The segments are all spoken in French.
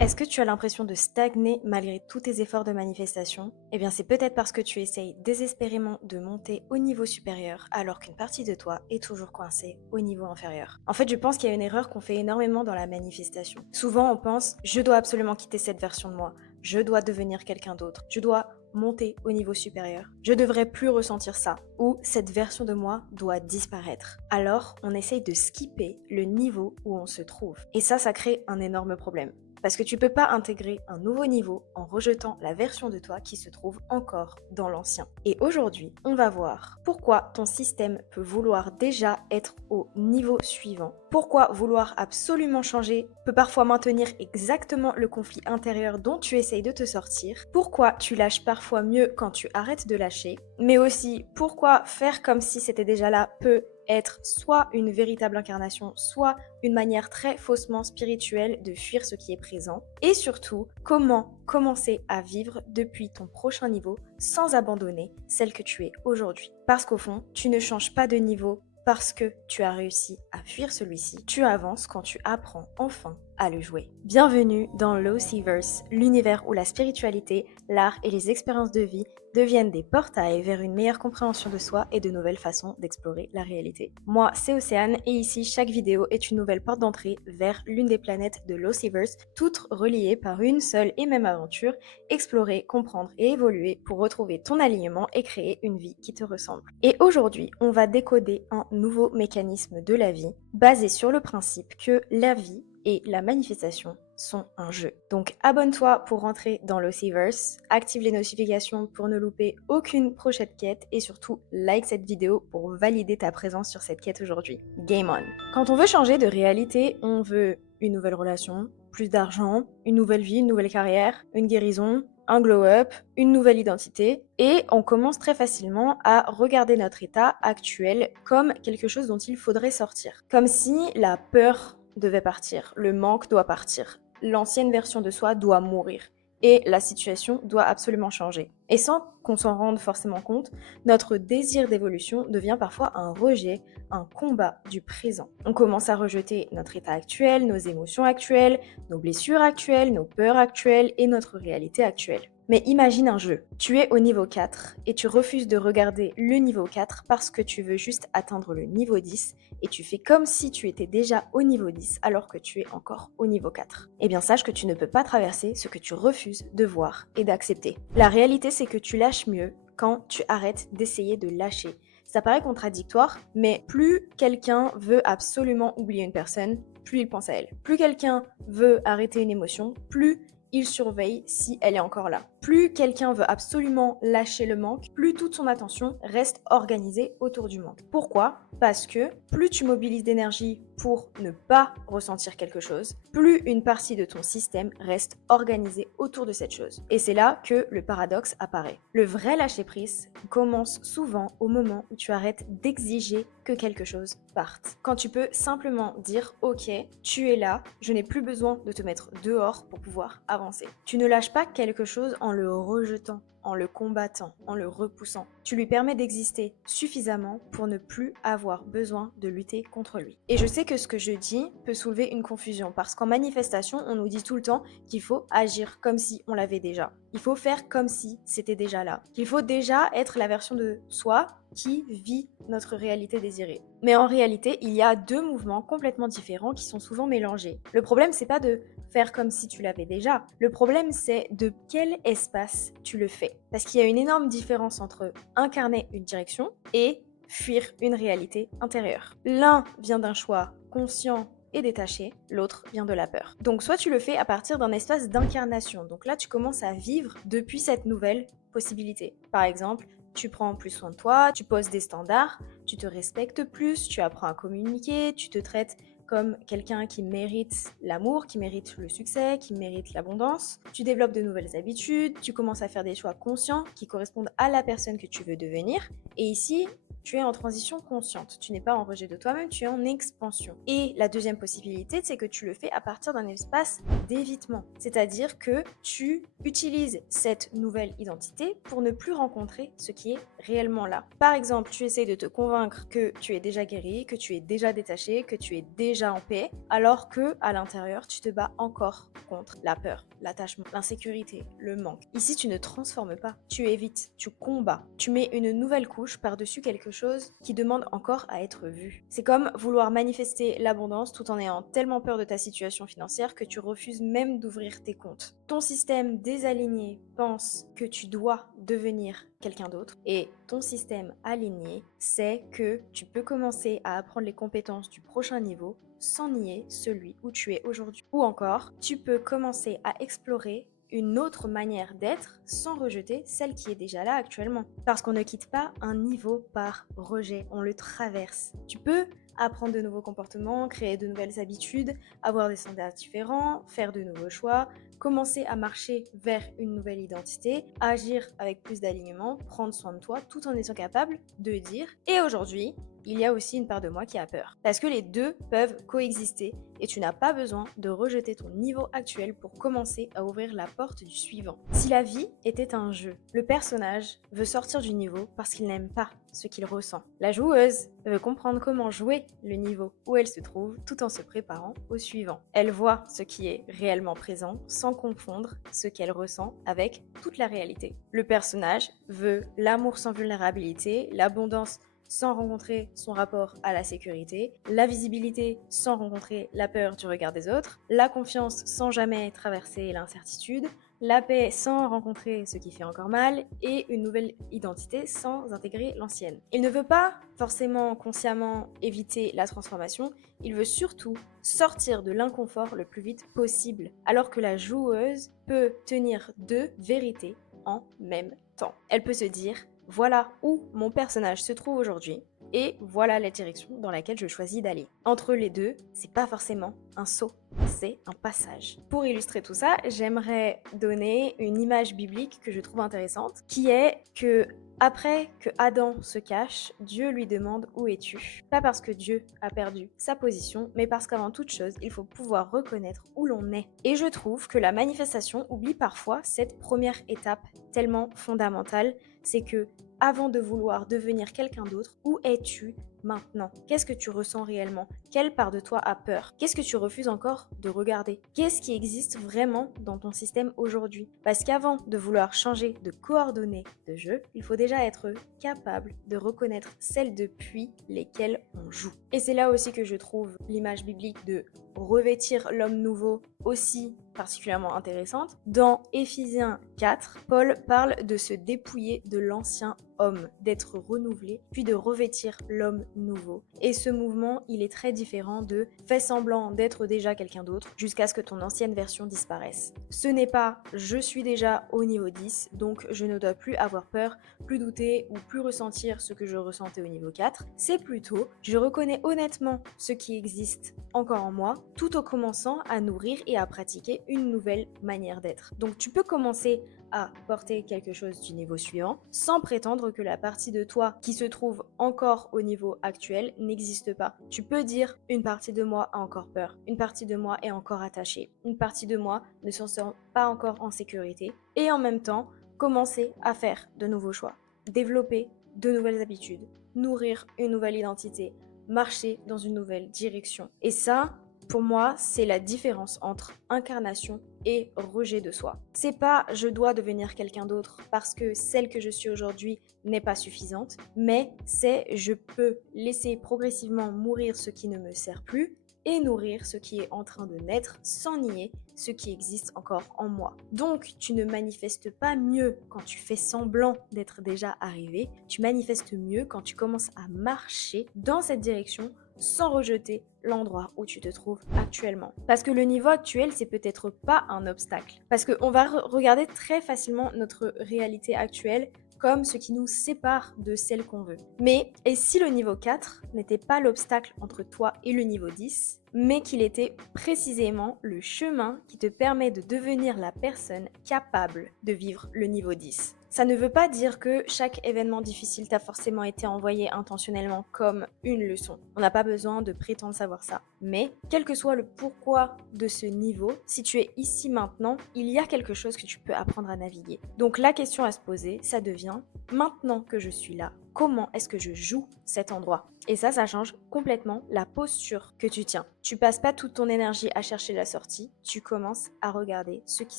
Est-ce que tu as l'impression de stagner malgré tous tes efforts de manifestation? Eh bien, c'est peut-être parce que tu essayes désespérément de monter au niveau supérieur alors qu'une partie de toi est toujours coincée au niveau inférieur. En fait, je pense qu'il y a une erreur qu'on fait énormément dans la manifestation. Souvent, on pense, je dois absolument quitter cette version de moi, je dois devenir quelqu'un d'autre, je dois monter au niveau supérieur, je devrais plus ressentir ça, ou cette version de moi doit disparaître. Alors, on essaye de skipper le niveau où on se trouve. Et ça crée un énorme problème. Parce que tu peux pas intégrer un nouveau niveau en rejetant la version de toi qui se trouve encore dans l'ancien. Et aujourd'hui, on va voir pourquoi ton système peut vouloir déjà être au niveau suivant. Pourquoi vouloir absolument changer peut parfois maintenir exactement le conflit intérieur dont tu essayes de te sortir. Pourquoi tu lâches parfois mieux quand tu arrêtes de lâcher. Mais aussi pourquoi faire comme si c'était déjà là peut être soit une véritable incarnation, soit une manière très faussement spirituelle de fuir ce qui est présent. Et surtout, comment commencer à vivre depuis ton prochain niveau sans abandonner celle que tu es aujourd'hui. Parce qu'au fond, tu ne changes pas de niveau parce que tu as réussi à fuir celui-ci. Tu avances quand tu apprends enfin à le jouer. Bienvenue dans l'Ocyverse, l'univers où la spiritualité, l'art et les expériences de vie deviennent des portails vers une meilleure compréhension de soi et de nouvelles façons d'explorer la réalité. Moi, c'est Océane et ici, chaque vidéo est une nouvelle porte d'entrée vers l'une des planètes de l'Ocyverse, toutes reliées par une seule et même aventure, explorer, comprendre et évoluer pour retrouver ton alignement et créer une vie qui te ressemble. Et aujourd'hui, on va décoder un nouveau mécanisme de la vie basé sur le principe que la vie et la manifestation sont un jeu. Donc abonne-toi pour rentrer dans l'Ocyverse, active les notifications pour ne louper aucune prochaine quête et surtout like cette vidéo pour valider ta présence sur cette quête aujourd'hui. Game on! Quand on veut changer de réalité, on veut une nouvelle relation, plus d'argent, une nouvelle vie, une nouvelle carrière, une guérison, un glow-up, une nouvelle identité, et on commence très facilement à regarder notre état actuel comme quelque chose dont il faudrait sortir. Comme si la peur devait partir, le manque doit partir, l'ancienne version de soi doit mourir, et la situation doit absolument changer. Et sans qu'on s'en rende forcément compte, notre désir d'évolution devient parfois un rejet, un combat du présent. On commence à rejeter notre état actuel, nos émotions actuelles, nos blessures actuelles, nos peurs actuelles et notre réalité actuelle. Mais imagine un jeu. Tu es au niveau 4 et tu refuses de regarder le niveau 4 parce que tu veux juste atteindre le niveau 10 et tu fais comme si tu étais déjà au niveau 10 alors que tu es encore au niveau 4. Eh bien sache que tu ne peux pas traverser ce que tu refuses de voir et d'accepter. La réalité c'est que tu lâches mieux quand tu arrêtes d'essayer de lâcher. Ça paraît contradictoire, mais plus quelqu'un veut absolument oublier une personne, plus il pense à elle. Plus quelqu'un veut arrêter une émotion, plus il surveille si elle est encore là. Plus quelqu'un veut absolument lâcher le manque, plus toute son attention reste organisée autour du manque. Pourquoi? Parce que plus tu mobilises d'énergie pour ne pas ressentir quelque chose, plus une partie de ton système reste organisée autour de cette chose. Et c'est là que le paradoxe apparaît. Le vrai lâcher-prise commence souvent au moment où tu arrêtes d'exiger que quelque chose parte. Quand tu peux simplement dire « Ok, tu es là, je n'ai plus besoin de te mettre dehors pour pouvoir avancer ». Tu ne lâches pas quelque chose en le rejetant, en le combattant, en le repoussant. Tu lui permets d'exister suffisamment pour ne plus avoir besoin de lutter contre lui. Et je sais que ce que je dis peut soulever une confusion parce qu'en manifestation, on nous dit tout le temps qu'il faut agir comme si on l'avait déjà. Il faut faire comme si c'était déjà là. Qu'il faut déjà être la version de soi qui vit notre réalité désirée. Mais en réalité, il y a deux mouvements complètement différents qui sont souvent mélangés. Le problème, c'est pas de faire comme si tu l'avais déjà. Le problème, c'est de quel espace tu le fais. Parce qu'il y a une énorme différence entre incarner une direction et fuir une réalité intérieure. L'un vient d'un choix conscient et détaché, l'autre vient de la peur. Donc soit tu le fais à partir d'un espace d'incarnation. Donc là, tu commences à vivre depuis cette nouvelle possibilité. Par exemple, tu prends plus soin de toi, tu poses des standards, tu te respectes plus, tu apprends à communiquer, tu te traites comme quelqu'un qui mérite l'amour, qui mérite le succès, qui mérite l'abondance. Tu développes de nouvelles habitudes, tu commences à faire des choix conscients qui correspondent à la personne que tu veux devenir. Et ici, Tu es en transition consciente. Tu n'es pas en rejet de toi-même, tu es en expansion. Et la deuxième possibilité, c'est que tu le fais à partir d'un espace d'évitement. C'est-à-dire que tu utilises cette nouvelle identité pour ne plus rencontrer ce qui est réellement là. Par exemple, tu essayes de te convaincre que tu es déjà guéri, que tu es déjà détaché, que tu es déjà en paix, alors que à l'intérieur, tu te bats encore contre la peur, l'attachement, l'insécurité, le manque. Ici, tu ne transformes pas, tu évites, tu combats, tu mets une nouvelle couche par-dessus quelque chose qui demande encore à être vu. C'est comme vouloir manifester l'abondance tout en ayant tellement peur de ta situation financière que tu refuses même d'ouvrir tes comptes. Ton système désaligné pense que tu dois devenir quelqu'un d'autre et ton système aligné sait que tu peux commencer à apprendre les compétences du prochain niveau sans nier celui où tu es aujourd'hui. Ou encore, tu peux commencer à explorer une autre manière d'être sans rejeter celle qui est déjà là actuellement. Parce qu'on ne quitte pas un niveau par rejet, on le traverse. Tu peux apprendre de nouveaux comportements, créer de nouvelles habitudes, avoir des standards différents, faire de nouveaux choix, commencer à marcher vers une nouvelle identité, agir avec plus d'alignement, prendre soin de toi tout en étant capable de dire « et aujourd'hui, il y a aussi une part de moi qui a peur. » Parce que les deux peuvent coexister et tu n'as pas besoin de rejeter ton niveau actuel pour commencer à ouvrir la porte du suivant. Si la vie était un jeu, le personnage veut sortir du niveau parce qu'il n'aime pas ce qu'il ressent. La joueuse veut comprendre comment jouer le niveau où elle se trouve tout en se préparant au suivant. Elle voit ce qui est réellement présent sans confondre ce qu'elle ressent avec toute la réalité. Le personnage veut l'amour sans vulnérabilité, l'abondance sans rencontrer son rapport à la sécurité, la visibilité sans rencontrer la peur du regard des autres, la confiance sans jamais traverser l'incertitude, la paix sans rencontrer ce qui fait encore mal et une nouvelle identité sans intégrer l'ancienne. Il ne veut pas forcément consciemment éviter la transformation, il veut surtout sortir de l'inconfort le plus vite possible, alors que la joueuse peut tenir deux vérités en même temps. Elle peut se dire voilà où mon personnage se trouve aujourd'hui et voilà la direction dans laquelle je choisis d'aller. Entre les deux, c'est pas forcément un saut, c'est un passage. Pour illustrer tout ça, j'aimerais donner une image biblique que je trouve intéressante, qui est que après que Adam se cache, Dieu lui demande où es-tu? Pas parce que Dieu a perdu sa position, mais parce qu'avant toute chose, il faut pouvoir reconnaître où l'on est. Et je trouve que la manifestation oublie parfois cette première étape tellement fondamentale, c'est que avant de vouloir devenir quelqu'un d'autre, où es-tu maintenant? Qu'est-ce que tu ressens réellement? Quelle part de toi a peur? Qu'est-ce que tu refuses encore de regarder? Qu'est-ce qui existe vraiment dans ton système aujourd'hui? Parce qu'avant de vouloir changer de coordonnées de jeu, il faut déjà être capable de reconnaître celles depuis lesquelles on joue. Et c'est là aussi que je trouve l'image biblique de revêtir l'homme nouveau aussi particulièrement intéressante. Dans Éphésiens 4, Paul parle de se dépouiller de l'ancien homme, d'être renouvelé, puis de revêtir l'homme nouveau. Et ce mouvement, il est très différent de fais semblant d'être déjà quelqu'un d'autre jusqu'à ce que ton ancienne version disparaisse. Ce n'est pas je suis déjà au niveau 10, donc je ne dois plus avoir peur, plus douter ou plus ressentir ce que je ressentais au niveau 4. C'est plutôt je reconnais honnêtement ce qui existe encore en moi, tout en commençant à nourrir et à pratiquer une nouvelle manière d'être. Donc tu peux commencer à porter quelque chose du niveau suivant sans prétendre que la partie de toi qui se trouve encore au niveau actuel n'existe pas. Tu peux dire une partie de moi a encore peur, une partie de moi est encore attachée, une partie de moi ne se sent pas encore en sécurité et en même temps commencer à faire de nouveaux choix, développer de nouvelles habitudes, nourrir une nouvelle identité, marcher dans une nouvelle direction. Et ça, pour moi, c'est la différence entre incarnation et rejet de soi. C'est pas je dois devenir quelqu'un d'autre parce que celle que je suis aujourd'hui n'est pas suffisante, mais c'est je peux laisser progressivement mourir ce qui ne me sert plus et nourrir ce qui est en train de naître sans nier ce qui existe encore en moi. Donc, tu ne manifestes pas mieux quand tu fais semblant d'être déjà arrivé, tu manifestes mieux quand tu commences à marcher dans cette direction sans rejeter l'endroit où tu te trouves actuellement. Parce que le niveau actuel, c'est peut-être pas un obstacle. Parce qu'on va regarder très facilement notre réalité actuelle comme ce qui nous sépare de celle qu'on veut. Mais, et si le niveau 4 n'était pas l'obstacle entre toi et le niveau 10, mais qu'il était précisément le chemin qui te permet de devenir la personne capable de vivre le niveau 10. Ça ne veut pas dire que chaque événement difficile t'a forcément été envoyé intentionnellement comme une leçon. On n'a pas besoin de prétendre savoir ça. Mais, quel que soit le pourquoi de ce niveau, si tu es ici maintenant, il y a quelque chose que tu peux apprendre à naviguer. Donc la question à se poser, ça devient, maintenant que je suis là, comment est-ce que je joue cet endroit? Et ça change complètement la posture que tu tiens. Tu passes pas toute ton énergie à chercher la sortie, tu commences à regarder ce qui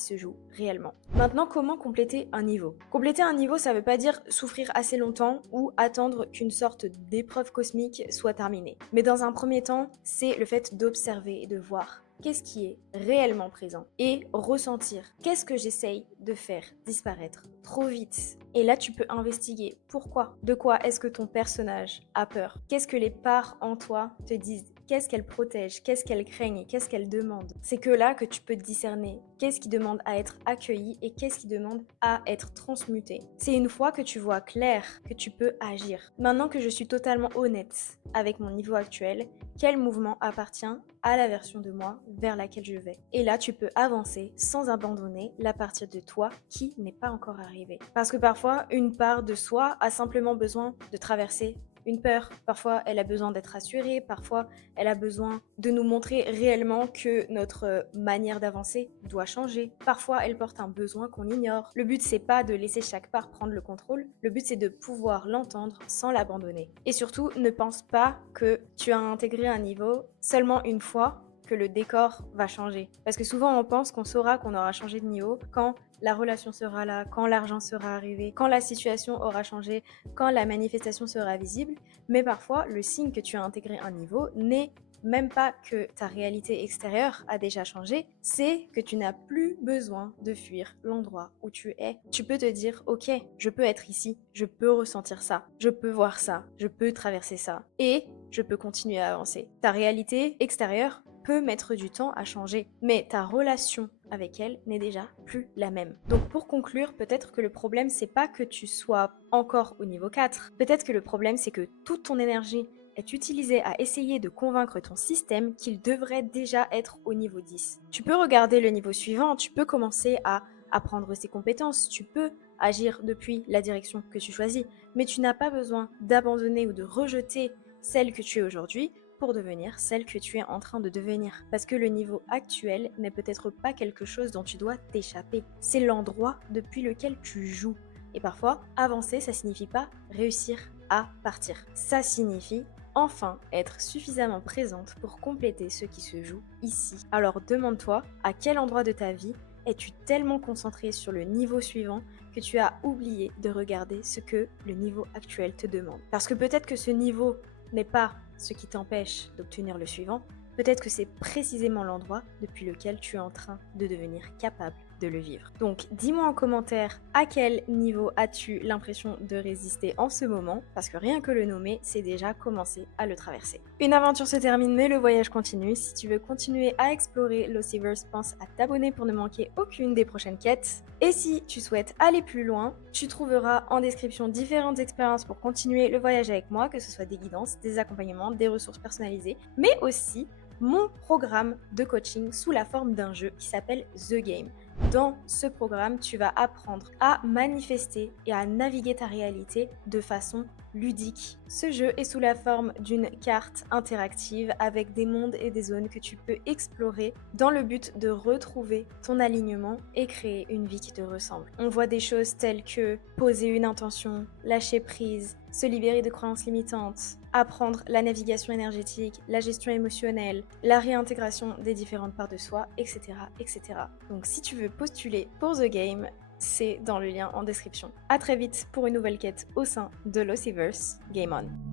se joue réellement. Maintenant, comment compléter un niveau? Compléter un niveau, ça veut pas dire souffrir assez longtemps ou attendre qu'une sorte d'épreuve cosmique soit terminée. Mais dans un premier temps, c'est le fait d'observer et de voir qu'est-ce qui est réellement présent et ressentir qu'est-ce que j'essaye de faire disparaître trop vite. Et là, tu peux investiguer pourquoi, de quoi est-ce que ton personnage a peur, qu'est-ce que les parts en toi te disent, qu'est-ce qu'elles protègent, qu'est-ce qu'elles craignent, qu'est-ce qu'elles demandent. C'est que là que tu peux discerner qu'est-ce qui demande à être accueilli et qu'est-ce qui demande à être transmuté. C'est une fois que tu vois clair que tu peux agir. Maintenant que je suis totalement honnête avec mon niveau actuel, quel mouvement appartient à la version de moi vers laquelle je vais. Et là, tu peux avancer sans abandonner la partie de toi qui n'est pas encore arrivée. Parce que parfois, une part de soi a simplement besoin de traverser une peur. Parfois, elle a besoin d'être rassurée. Parfois, elle a besoin de nous montrer réellement que notre manière d'avancer doit changer. Parfois, elle porte un besoin qu'on ignore. Le but, c'est pas de laisser chaque part prendre le contrôle. Le but, c'est de pouvoir l'entendre sans l'abandonner. Et surtout, ne pense pas que tu as intégré un niveau seulement une fois que le décor va changer. Parce que souvent, on pense qu'on saura qu'on aura changé de niveau quand la relation sera là, quand l'argent sera arrivé, quand la situation aura changé, quand la manifestation sera visible. Mais parfois, le signe que tu as intégré un niveau n'est même pas que ta réalité extérieure a déjà changé, c'est que tu n'as plus besoin de fuir l'endroit où tu es. Tu peux te dire, ok, je peux être ici, je peux ressentir ça, je peux voir ça, je peux traverser ça, et je peux continuer à avancer. Ta réalité extérieure peut mettre du temps à changer, mais ta relation avec elle n'est déjà plus la même. Donc pour conclure, peut-être que le problème c'est pas que tu sois encore au niveau 4, peut-être que le problème c'est que toute ton énergie est utilisée à essayer de convaincre ton système qu'il devrait déjà être au niveau 10. Tu peux regarder le niveau suivant, tu peux commencer à apprendre ses compétences, tu peux agir depuis la direction que tu choisis, mais tu n'as pas besoin d'abandonner ou de rejeter celle que tu es aujourd'hui pour devenir celle que tu es en train de devenir. Parce que le niveau actuel n'est peut-être pas quelque chose dont tu dois t'échapper. C'est l'endroit depuis lequel tu joues. Et parfois, avancer, ça signifie pas réussir à partir. Ça signifie enfin être suffisamment présente pour compléter ce qui se joue ici. Alors demande-toi à quel endroit de ta vie es-tu tellement concentré sur le niveau suivant que tu as oublié de regarder ce que le niveau actuel te demande. Parce que peut-être que ce niveau n'est pas ce qui t'empêche d'obtenir le suivant, peut-être que c'est précisément l'endroit depuis lequel tu es en train de devenir capable de le vivre. Donc dis-moi en commentaire à quel niveau as-tu l'impression de résister en ce moment, parce que rien que le nommer, c'est déjà commencer à le traverser. Une aventure se termine, mais le voyage continue. Si tu veux continuer à explorer l'Ossiverse, pense à t'abonner pour ne manquer aucune des prochaines quêtes. Et si tu souhaites aller plus loin, tu trouveras en description différentes expériences pour continuer le voyage avec moi, que ce soit des guidances, des accompagnements, des ressources personnalisées, mais aussi mon programme de coaching sous la forme d'un jeu qui s'appelle The Game. Dans ce programme, tu vas apprendre à manifester et à naviguer ta réalité de façon ludique. Ce jeu est sous la forme d'une carte interactive avec des mondes et des zones que tu peux explorer dans le but de retrouver ton alignement et créer une vie qui te ressemble. On voit des choses telles que poser une intention, lâcher prise, se libérer de croyances limitantes, apprendre la navigation énergétique, la gestion émotionnelle, la réintégration des différentes parts de soi, etc., etc. Donc si tu veux postuler pour The Game, c'est dans le lien en description. À très vite pour une nouvelle quête au sein de l'Ossiverse. Game on!